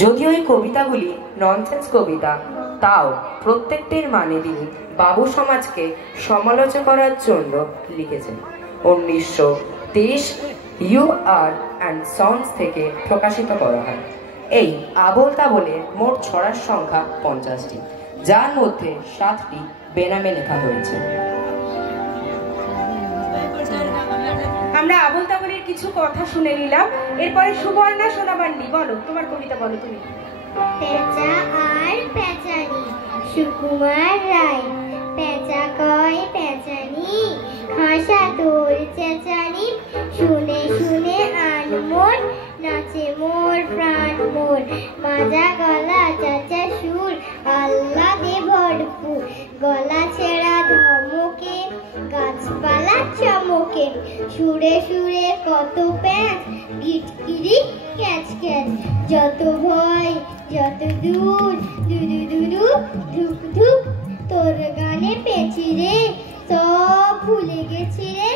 যদিও এই কবিতাগুলি ননসেন্স কবিতা, তাও প্রত্যেকটির মানে তিনি বাবু সমাজকে সমালোচনা করার জন্য লিখেছেন। 1923 ইউ আর অ্যান্ড সন্স থেকে প্রকাশিত করা হয়। এই আবোল তাবোলে মোট ছড়ার সংখ্যা 50টি, যার মধ্যে 7টি বেনামে লেখা হয়েছে। আমরা আবোল তাবোলের কিছু কথা শুনে নিলাম। এরপরে সুবর্ণা সোনাবান্ডি, বলো তোমার কবিতা, বলো তুমি। পেঁচা আর পেঁচানি, সুকুমার রায়। পেঁচা কয় পেঁচানি, হাসা তোর চেঁচানি, শুনে শুনে আনমন, নাচে মোর প্রাণ মোর, মাজা গলা চাচা সুর, আহ্লাদে ভরপুর, গলা ছেঁড়া ধমকে, গাছপালা চমকে, সুরে সুরে কত প্যাঁচ, গিটকিরি ক্যাচ ক্যাচ, যত ভয় যত দূর, দুদু দুদু ধুক ধুক, তোর গানে পেঁচি রে, সব ভুলে গেছি রে,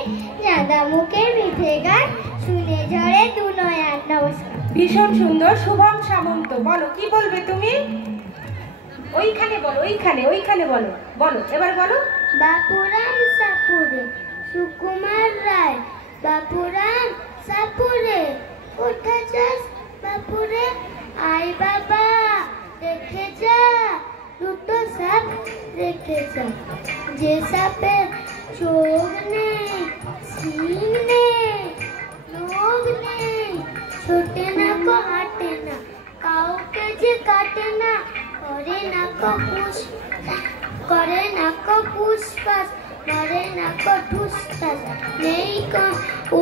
রাধা মুখের মিঠে গান, শুনে ঝরে দু নয়ন। নমস্কার। ভীষণ সুন্দর। শুভম সামন্ত, বলো কি বলবে তুমি? ওইখানে বলো, ওইখানে ওইখানে বলো, বলো এবার বলো। বাপুরাম সাপুরে, সুকুমার রায়। বাপুরাম সাপুরে, কোথা যাস বাপুরে, আয় বাবা দেখে যা, দুটো সাপ রেখে যা, যে সাপের চোখ নেই, শিং নেই, নখ নেই, ছোটে না কো হাঁটে না, কাউকে যে কাটে না, করে না কো পুষ, করে না কো পুষ্পাস, করে না কো ঠুসঠাস, নেই কো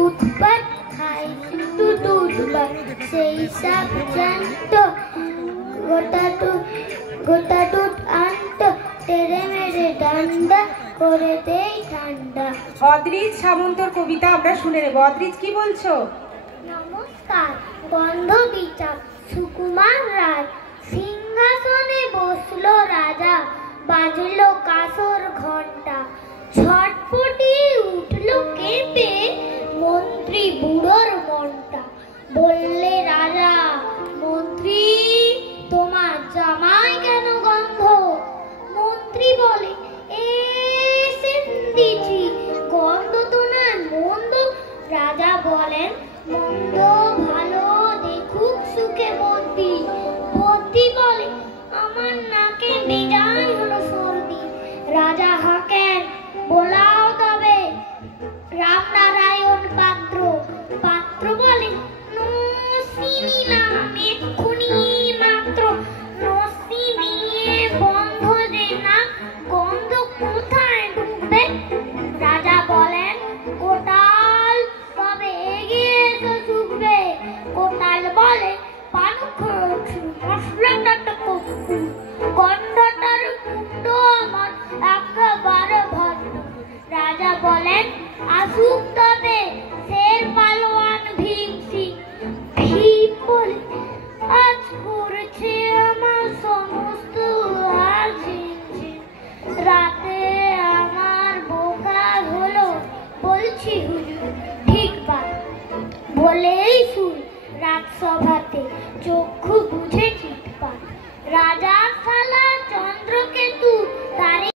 উৎপাত, খাই শুধু দুধ, সেই সাপ জানতো গোটা দুধ আনতো, তেরে মেরে ডান্ডা করে দেই ঠান্ডা। অদ্রিজ সামন্তর কবিতা আমরা শুনে নেব। অদ্রিজ কি বলছো? নমস্কার। গন্ধ বিচার, সুকুমার রায়। সিংহাসনে বসলো রাজা, বাজলো কাসর ঘন্টা, ছটপটিয়ে উঠলো কেঁপে মন্ত্রী বুড়োর মনটা। বললে রাজা, মন্ত্রী তোমার জামায় কেন গন্ধ? মন্ত্রী বলে, এ সেন্দিছি, গন্ধ তো না মন্দ। রাজা বলেন, মন্দ ভালো দেখুক সুখে বদ্যি। বদ্যি বলে, আমার নাকে বেজায় হলো সর্দি। রাজা হাঁকেন, বোলাও তবে রামনারায়ণ পাত্র। পাত্র বলে, নসি নিলাম এক্ষুনি মাত্র, নসি নিয়ে বন্ধ দে না, গন্ধ কোথায় ঢুকবে? রাজা বলেন, কোটাল তবে এগিয়ে এসে ঢুকবে। কোটাল বলে, মশলাটা কপু, গন্ধটার কুণ্ড আমার একেবারে ভণ্ড। রাজা বলেন, আসুক তবে শের পালোয়ান ভীম সিং। ভীম বলে, আজ করছে আমার সমস্ত রাতে আমার বোকা হলো, বলছি হুজুর ঠিকবার বলেই শুন। রাজসভাতে চক্ষু বুঝে চিৎপাত, রাজা